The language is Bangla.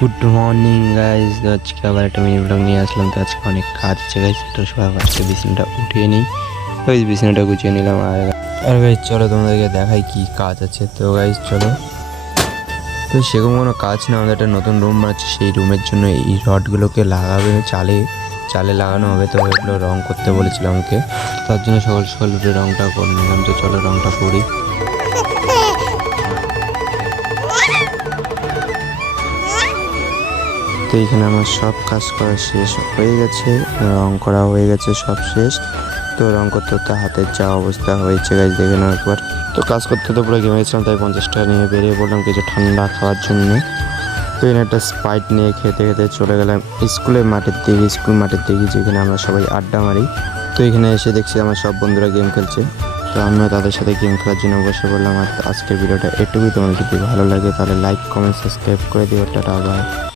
Good morning guys. তো আজকে আবার একটা মিনি ব্লগ নিয়ে আসলাম। তো আজকে অনেক কাজ আছে গাইজ, তো সবাই আজকে বিছানাটা উঠিয়ে নিই। তো এই বিছানাটা গুছিয়ে নিলাম। আর গাইজ চলো তোমাদেরকে দেখাই কি কাজ আছে। তো গাইজ চলো। তো সেরকম কোনো কাজ না, আমাদের একটা নতুন রুম বানাচ্ছে, সেই রুমের জন্য এই রডগুলোকে লাগাবে, চালে লাগানো হবে। তো এগুলো রং করতে বলেছিল আমাকে, তার জন্য সকাল সকাল উঠে রংটা করে নিলাম। তো চলো রংটা করি। তো এইখানে আমার সব কাজ করা শেষ হয়ে গেছে, রং করা হয়ে গেছে, সব শেষ। তো রং করতে করতে হাতের যা অবস্থা হয়েছে গাছ দেখে নাও একবার। তো কাজ করতে তো পুরো ঘেমে গেছিলাম, তাই 50 টাকা নিয়ে বেরিয়ে পড়লাম কিছু ঠান্ডা খাওয়ার জন্য। তো এখানে একটা স্প্রাইট নিয়ে খেতে খেতে চলে গেলাম স্কুল মাঠের দিকে, যেখানে আমরা সবাই আড্ডা মারি। তো এখানে এসে দেখছি আমার সব বন্ধুরা গেম খেলছে, তো আমিও তাদের সাথে গেম খেলার জন্য বসে পড়লাম। আর আজকের ভিডিওটা এটুকুই। তোমার যদি ভালো লাগে তাহলে লাইক, কমেন্ট, সাবস্ক্রাইব করে দিও। Tata, by.